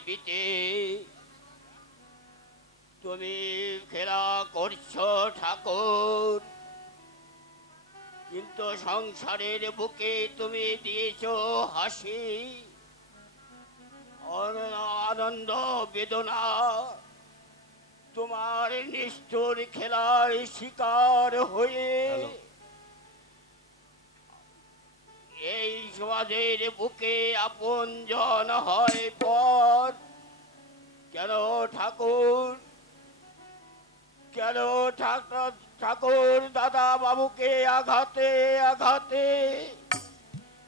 পৃথিবীতে তুমি খেলা করছো ঠাকুর, কিন্তু সংসারের বুকে তুমি দিয়েছো হাসি, আনন্দ বেদনা। তোমার নিষ্ঠুর খেলার শিকার হয়ে এই সমাজের বুকে আপনজন হয় পর। কেন ঠাকুর, কেন ঠাকুর দাদা বাবুকে আঘাতে আঘাতে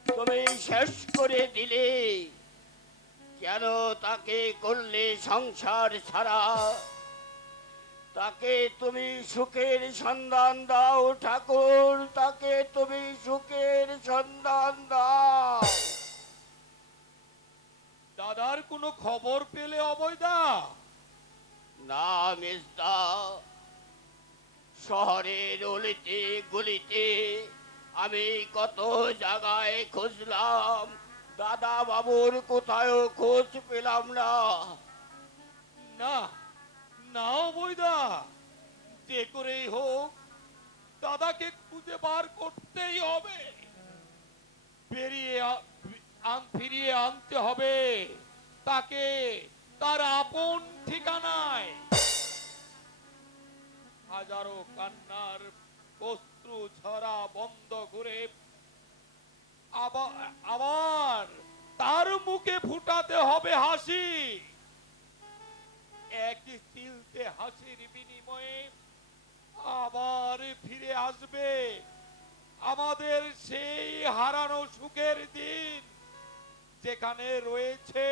তুমি শেষ করে দিলে? কেন তাকে করলে সংসার ছাড়া? তাকে তুমি সুখের সন্ধান দাও ঠাকুর, তাকে তুমি সুখের সন্ধান দাও। দাদার কোনো খবর পেলে অবৈদা? না মেজদা, শহরের অলিতে গলিতে আমি কত জায়গায় খুঁজলাম, দাদা বাবুর কোথাও খোঁজ পেলাম না। না না অবৈদা, যে করেই হোক দাদাকে খুঁজে বার করতেই হবে। ফিরিয়ে আনতে হবে তাকে তার আপন ঠিকানায়। হাজারো কান্নার অশ্রু ঝরা বন্ধ করে আবার তার মুখে ফুটাতে হবে হাসি। একই চিলতে হাসির বিনিময়ে আবার ফিরে আসবে আমাদের সেই হারানো সুখের দিন, যেখানে রয়েছে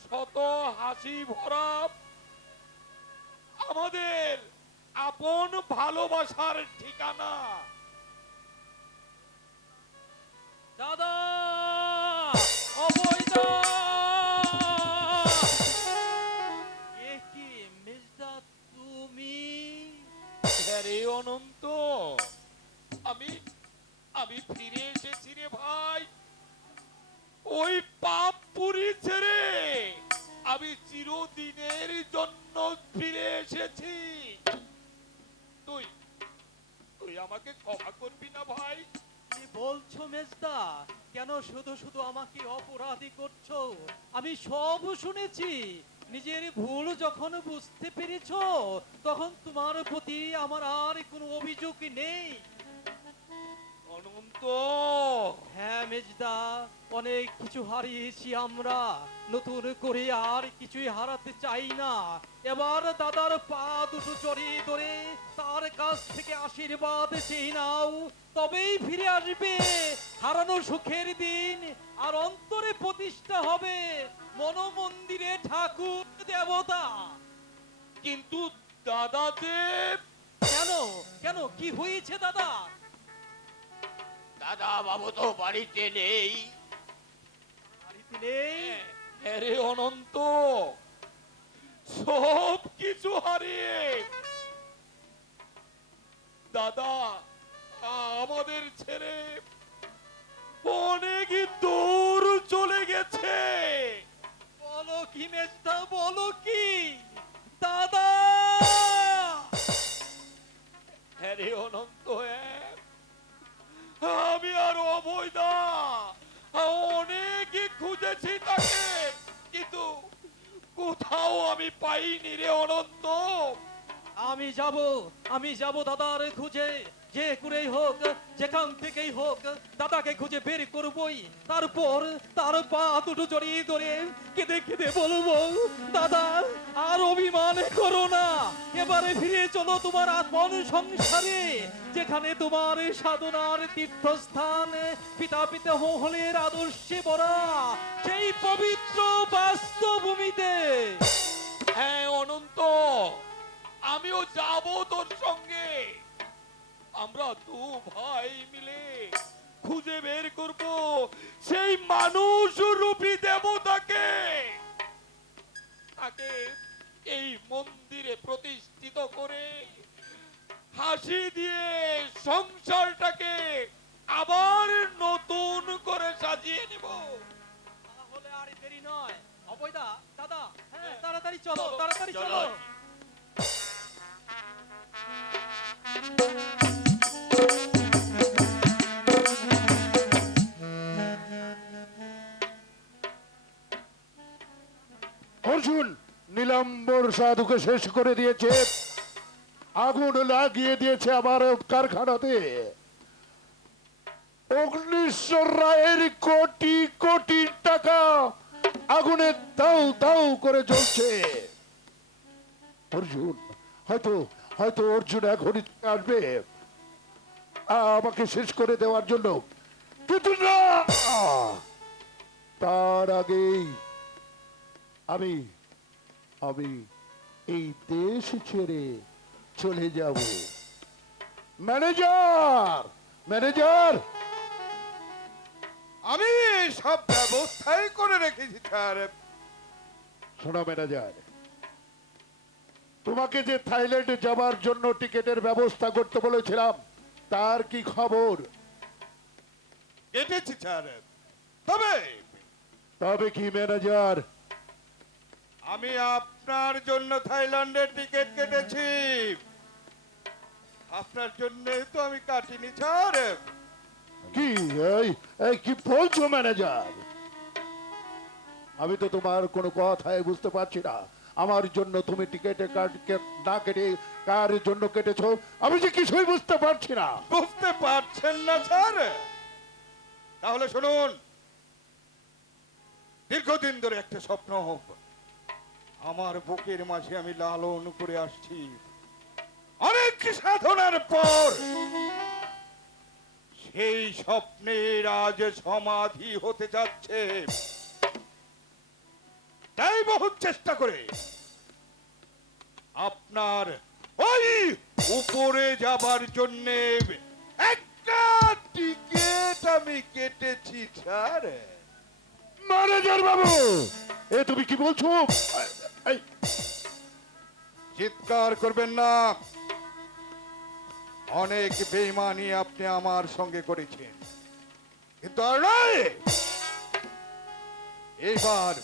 শত হাসি ভরা আমাদের আপন ভালোবাসার ঠিকানা। দাদা, অবৈদা! এ কি মেজদা, তুমি? রে অনন্ত, আমি আমি ফিরে এসেছি রে ভাই। ওই পাপপুরি ছেড়ে আমি চিরদিনের জন্য ফিরে এসেছি। তুই তুই আমাকে ক্ষমা করবি না ভাই? কি বলছো মেজদা? কেন শুধু শুধু আমাকে অপরাধী করছো? আমি সব শুনেছি। নিজের ভুল যখন বুঝতে পেরেছো, তখন তোমার প্রতি আমার আর কোনো অভিযোগ নেই। অনন্ত, হ্যাঁ মেজদা, অনেক কিছু হারিয়েছি আমরা, নতুন করে আর কিছুই হারাতে চাই না। এবার দাদার পা দুটো জড়িয়ে ধরে তার কাছ থেকে আশীর্বাদ চেয়ে নাও, তবেই ফিরে আসবে হারানো সুখের দিন, আর অন্তরে প্রতিষ্ঠা হবে মনোমন্দিরে ঠাকুর দেবতা। কিন্তু দাদা দেব। কেন কেন, কি হয়েছে দাদা? দাদা বাবু তো বাড়িতে নেই। বাড়িতে নেই? হ্যাঁ রে অনন্ত, সব কিছু হারিয়ে দাদা আমাদের ছেড়ে অনেক দূর চলে গেছে। বলো কি মেজদা, বলো কি? দাদা! হ্যাঁ রে অনন্ত, হ্যাঁ, আমি আর অবৈদা অনেক খুঁজেছি তাকে, কিন্তু কোথাও আমি পাইনি রে অনন্ত। আমি যাব দাদার খুঁজে, যে করেই হোক, যেখান থেকেই হোক, দাদাকে খুঁজে বের করবই। তারপর তার পা দুটো জড়িয়ে ধরে কেঁদে কেঁদে বলবো, দাদা আর অভিমান করো না, এবারে ফিরে চলো তোমার আপন সংসারে, যেখানে তোমার সাধনার তীর্থস্থান, পিতা পিতামহের আদর্শে ভরা সেই পবিত্র বাস্তভূমিতে। হ্যাঁ অনন্ত, আমিও যাব তোর সঙ্গে। আমরা দু ভাই মিলে খুঁজে বের করব সেই মানুষ রূপী দেবতাকে, তাকে এই মন্দিরে প্রতিষ্ঠিত করে হাসি দিয়ে সংসারটাকে আবার নতুন করে সাজিয়ে নেব। তাহলে আর দেরি নয়, অবৈধ চলো, তাড়াতাড়ি চলো। চলো। অর্জুন নীলাম্বর সাধুকে শেষ করে দিয়েছে, আগুন লাগিয়ে দিয়েছে আমার কারখানাতে। অগ্নিশ্বর রায়ের কোটি কোটি টাকা আগুনে দাউ দাউ করে জ্বলছে। অর্জুন হয়তো হয়তো অর্জুন এখনই আসবে আমাকে শেষ করে দেওয়ার জন্য, কিন্তু না, তার আগেই আমি আমি এই দেশ ছেড়ে চলে যাব। ম্যানেজার, ম্যানেজার, আমি সব ব্যবস্থাই করে রেখেছি স্যার। শোনো ম্যানেজার, তোমাকে যে থাইল্যান্ডে যাবার জন্য টিকেটের ব্যবস্থা করতে বলেছিলাম, তার কি খবর? কেটেছি স্যার। তবে তবে কি ম্যানেজার? আমি আপনার জন্য থাইল্যান্ডের টিকিট কেটেছি, আপনার জন্য তো আমি কাটিনি স্যার। কি এই কি বলছো ম্যানেজার? আমি তো তোমার কোনো কথাই বুঝতে পারছি না। আমার জন্য তুমি টিকেটে না কেটে কার জন্য কেটেছো আমি যে কিছুই বুঝতে পারছি না। বুঝতে পারছেন না স্যার? তাহলে শুনুন, দীর্ঘদিন ধরে একটা স্বপ্ন আমার বুকের মাঝে আমি লালন করে আসছি। অনেক সাধনার পর সেই স্বপ্নের আজ সমাধি হতে যাচ্ছে। তাই বহু চেষ্টা করে আপনার ওই উপরে যাবার জন্য একটা টিকিট আমি কেটেছি স্যার। ম্যানেজার বাবু, এ তুমি কি বলছো? এই, চিৎকার করবেন না। অনেক বেঈমানি আপনি আমার সঙ্গে করেছেন, কিন্তু আর নয়। এইবার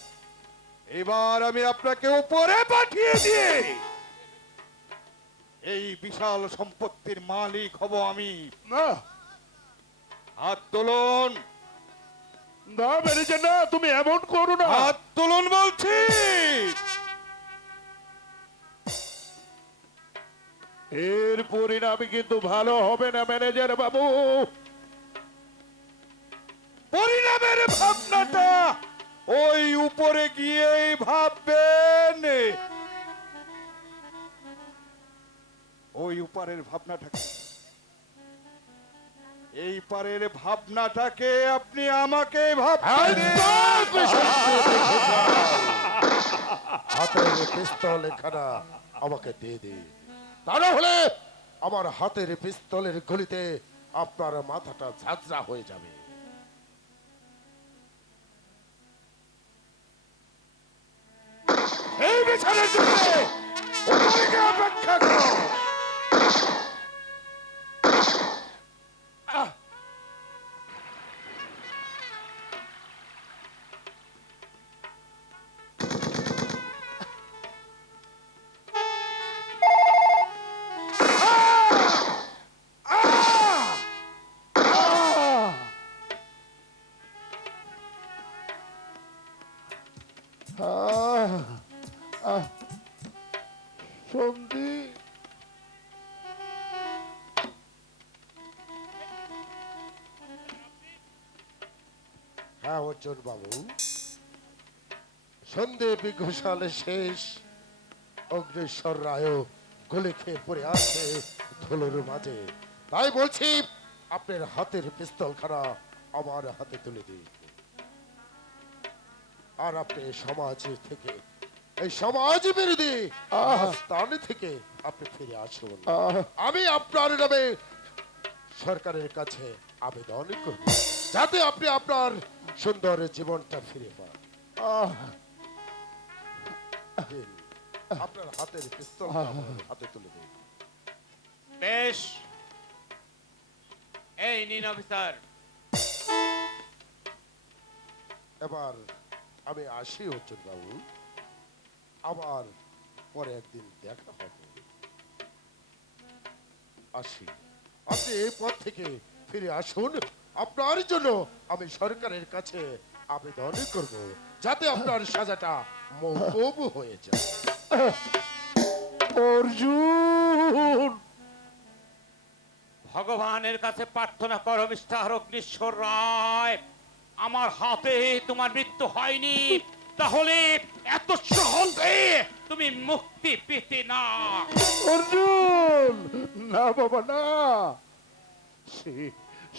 এবার আমি আপনাকে উপরে পাঠিয়ে দিয়ে এই বিশাল সম্পত্তির মালিক হব আমি। না হাত তুলুন, না ম্যানেজার, না, তুমি এমন করো না। হাত তুলুন বলছি। এর পরিণাম কিন্তু ভালো হবে না ম্যানেজার বাবু। পরিণামের ভাবনাটা ওই উপরে গিয়ে ভাববেন। ওই উপরের ভাবনাটাকে, এই পারের ভাবনাটাকে আপনি আমাকে ভাবতে দিন। হাতের পিস্তল এখানা আমাকে দিয়ে দিন, তা না হলে আমার হাতের পিস্তলের গুলিতে আপনার মাথাটা ঝাঁঝরা হয়ে যাবে। এই বিচারের জন্য উপরে গিয়ে অপেক্ষা করো। সন্দীপ, হ্যাঁ অর্জুন বাবু, সন্দীপ ঘোষালে শেষ। অগ্নিশ্বর রায় গলে খেয়ে পড়ে আছে ধুলোর মাঝে। তাই বলছি আপনার হাতের পিস্তল খানা আমার হাতে তুলে দিন, আর আপনি সমাজ থেকে, এই সমাজ বিরোধী স্থান থেকে আপনি ফিরে আসুন। আমি আপনার নামে সরকারের কাছে আবেদন করব, যাতে আপনি আপনার সুন্দর জীবনটা ফিরে পান। দিন, আপনার হাতের পিস্তল হাতে তুলে দিন। বেশ, এই নিন অফিসার। এবার আমি আসি অর্জুন বাবু। আবার পরে একদিন দেখা হবে। আসি, আপনি এই পথ থেকে ফিরে আসুন। আপনার জন্য আমি সরকারের কাছে আবেদন করব, যাতে আপনার সাজাটা মওকুফ হয়ে যায়। অর্জুন, ভগবানের কাছে প্রার্থনা করো মিস্টার অগ্নিশ্বর রায়, আমার হাতে তোমার মৃত্যু হয়নি, তাহলে এত সহজে তুমি মুক্তি পেতে না। অর্জুন, না বাবা না, সে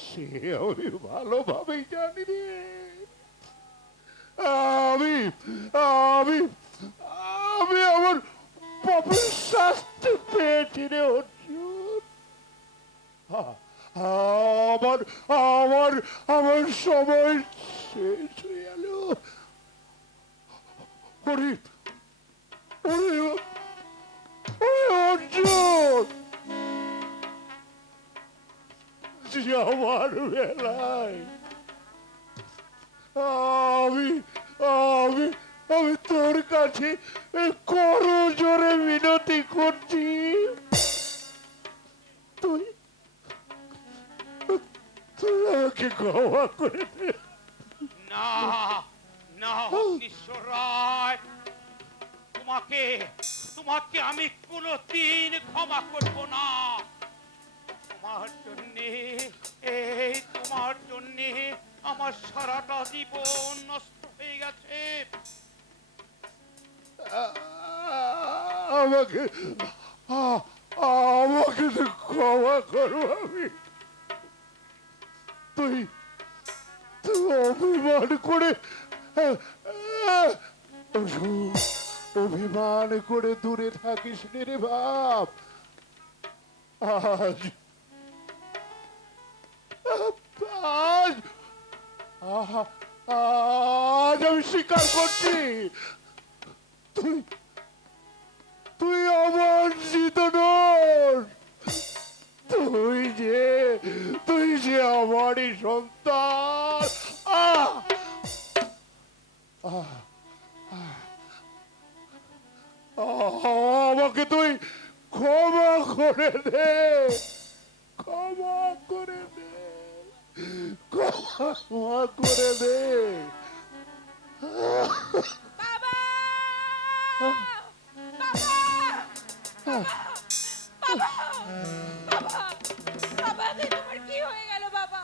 সে আমি ভালোভাবেই জানি রে। আমি আমি আমি আমার পাপের শাস্তি পেয়েছি রে অর্জুন। আমার আমার আমার সময় শেষ হয়ে গেল। ওরে ওরে ওরে অর্জুন, যে আমার বেলায় আমি আমি আমি তোর কাছে করজোরে মিনতি করছি, তুই তুই আমাকে ক্ষমা করে দে। না না অগ্নিশ্বর রায়, তোমাকে তোমাকে আমি কোনোদিন ক্ষমা করব না। তোমার জন্যে, এই তোমার জন্যে আমার সারাটা জীবন নষ্ট হয়ে গেছে। আমাকে আমাকে তো ক্ষমা করো। আমি তুই তুই অভিমান করে অভিমান করে দূরে থাকিস রে বাপ। আজ আজ আজ আমি স্বীকার করছি, তুই তুই আমার জিতনর, তুই যে আমারই সন্তান। আমাকে তুই ক্ষমা করে দে, ক্ষমা করে দে, ক্ষমা করে দে। বাবা! বাবাকে তোমার কি হয়ে গেল বাবা?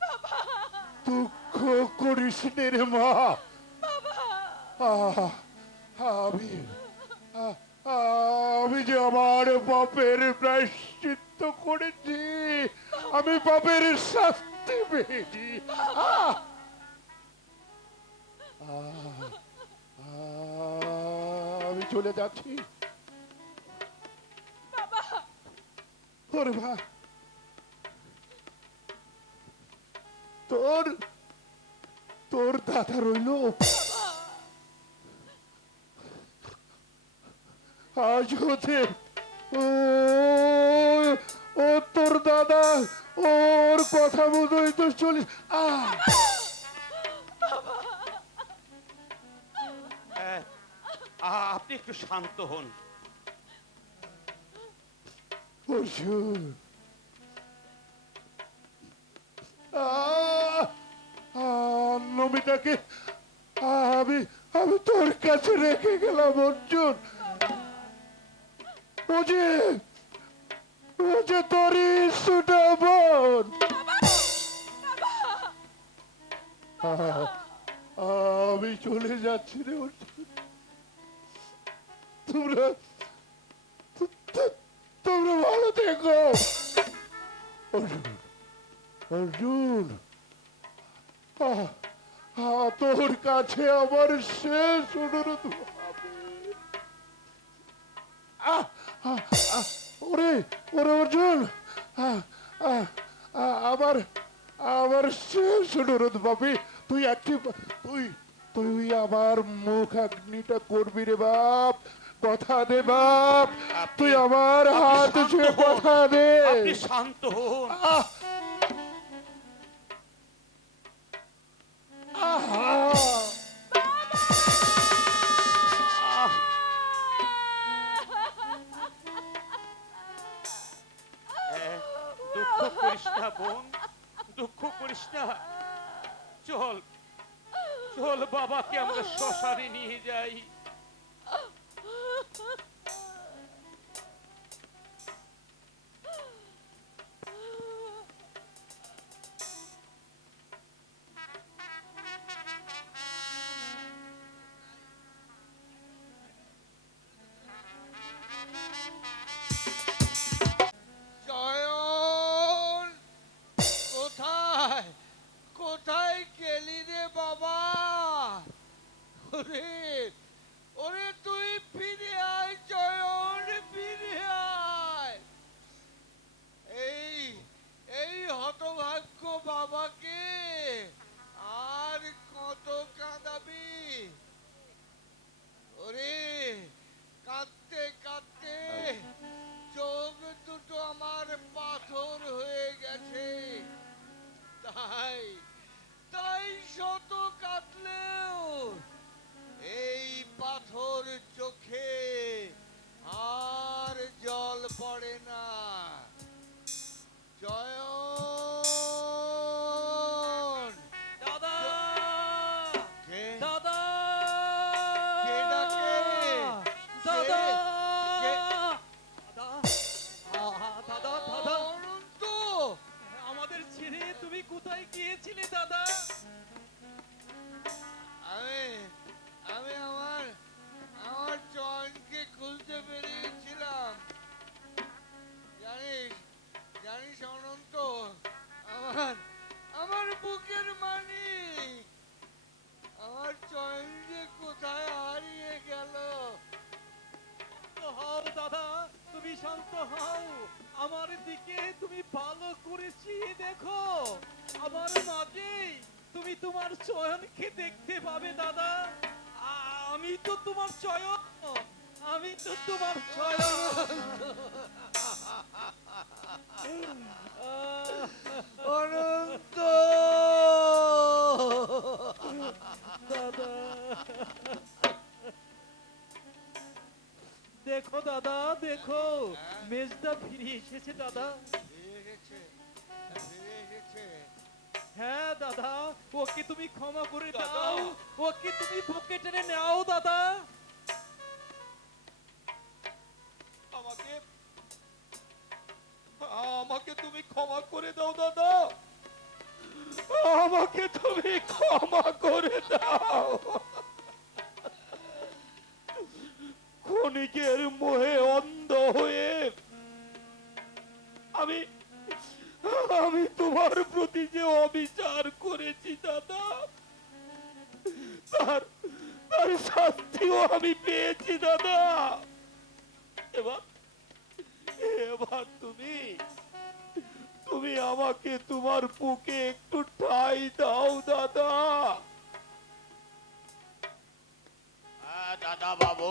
বাবা! দুঃখ করিস নে রে মা। আমি আমি যে আমার পাপের প্রায়শ্চিত্ত করেছি, আমি পাপের শাস্তি পেয়েছি। আমি চলে যাচ্ছি। ওরে ভাই, তোর তোর দাদা রইল, আজ হতে ও তোর দাদা ওর কথা মতোই তো চলিস। আপনি একটু শান্ত হন। অর্জুন, নমিতাকে আমি আমি তোর কাছে রেখে গেলাম অর্জুন। ও যে তোরই ছোট বোন। আমি চলে যাচ্ছি রে অর্জুন। তোমরা তোমরা ভালো থেকো। অর্জুন, অর্জুন, তোর কাছে আমার শেষ অনুরোধ হবে। ওরে ওরে অর্জুন, আবার আবার শেষ অনুরোধ পাবি। তুই একটি তুই তুই আমার মুখ অগ্নিটা করবি রে বাপ, কথা দে বাপ। তুই আমার হাত ছুঁয়ে কথা দে। আপনি শান্ত হন। বাবাকে আমরা শ্মশানে নিয়ে যাই। চয়ন, কোথায় কোথায় গেলি রে বাবা? ওরে ওরে তুই ফিরে আয় চয়ন, ফিরে আয়। এই এই হতভাগ্য বাবাকে আর কত কাঁদাবি? ওরে কাঁদতে কাঁদতে চোখ দুটো আমার পাথর হয়ে গেছে। তাই তাই শত কাঁদলেও এই পাথর চোখে আর জল পড়ে না। জয়ন, দাদা কে দাদা কে ডাকে? দাদা কে? দাদা দাদা দাদা অনন্ত, আমাদের ছেড়ে তুমি কোথায় গিয়েছিলে দাদা? আমি আমি আমার আমার চয়নকে খুলতে পেরেছিলাম। জানিস জানিস অনন্ত, আমার আমার বুকের মানিক, আমার চয়ন যে কোথায় হারিয়ে গেল। তো হও দাদা, তুমি শান্ত হও। আমার দিকে তুমি ভালো করেছি দেখো, আমার মাঝে তুমি তোমার চয়নকে দেখতে পাবে দাদা। আমি তো তোমার চয়ন, আমি তো তোমার চয়ন। অনন্ত, দাদা দেখো দাদা, দেখো মেজদা ফিরে এসেছে দাদা। ফিরে এসেছে, ফিরে এসেছে। হ্যাঁ দাদা, ওকে তুমি ক্ষমা করে দাও, ওকে তুমি বুকে টেনে নাও দাদা। আমাকে আমাকে তুমি ক্ষমা করে দাও দাদা, আমাকে তুমি ক্ষমা করে দাও। ক্ষণিকের মোহে অন্ধ হয়ে আমি আমি তোমার প্রতি যে অবিচার করেছি দাদা, তার তার শাস্তিও আমি পেয়েছি দাদা। এবার এবার তুমি তুমি আমাকে তোমার বুকে একটু ঠাঁই দাও দাদা। দাদা বাবু,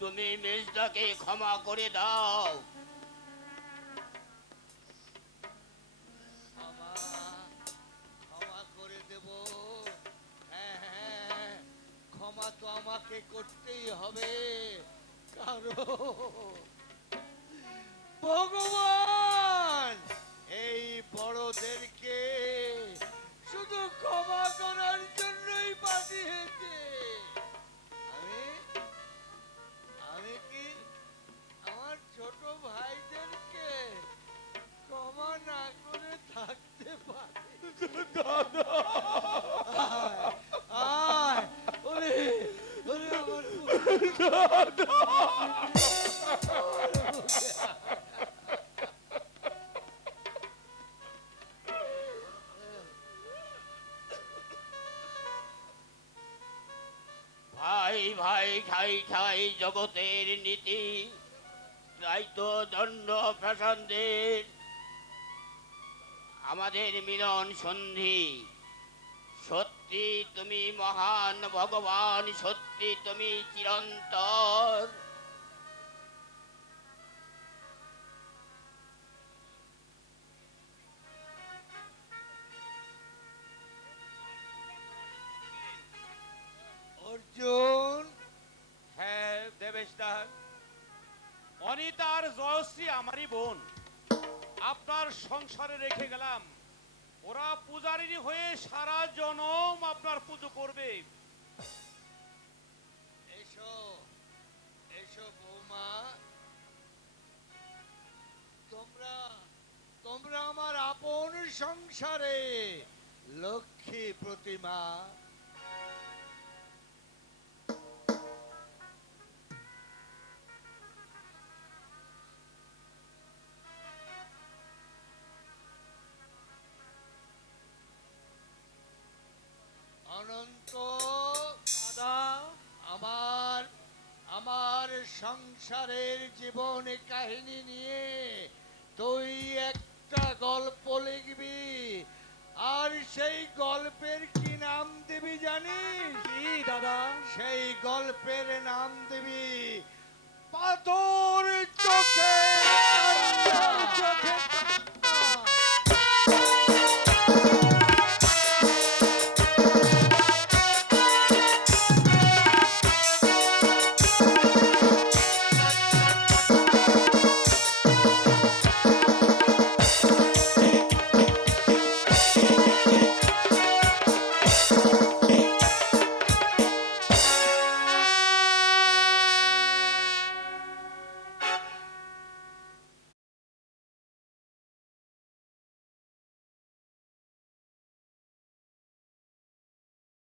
তুমি মেজদাকে ক্ষমা করে দাও। ক্ষমা ক্ষমা করে দেব। হ্যাঁ হ্যাঁ, ক্ষমা তো আমাকে করতেই হবে, কারণ ভগবান এই বড়দেরকে শুধু ক্ষমা করার জন্যই পাঠিয়েছে। আমি আমি কি আমার ছোট ভাইদেরকে ক্ষমা না করে থাকতে পারি? আয়, ওরে ওরে আমার ভাই ভাই ঠাই ঠাই জগতের নীতি, তাই তো দণ্ড প্রশান্তের আমাদের মিলন সন্ধি। সত্যি তুমি মহান ভগবান, সত্যি তুমি চিরন্তর। অর্জুন, হ্যাঁ দেবেশ দা, অনিতার জয়শ্রী আমারই বোন। আপনার সংসারে রেখে গেলাম, ওরা পূজারী হয়ে সারা জনম আপনার পুজো করবে। এসো এসো বৌমা, তোমরা তোমরা আমার আপন সংসারে লক্ষ্মী প্রতিমা। অনন্ত দাদা আমার আমার সংসারের জীবন কাহিনী নিয়ে তুই একটা গল্প লিখবি, আর সেই গল্পের কি নাম দিবি জানিস? কি দাদা? সেই গল্পের নাম দিবি পাথর চোখে চোখে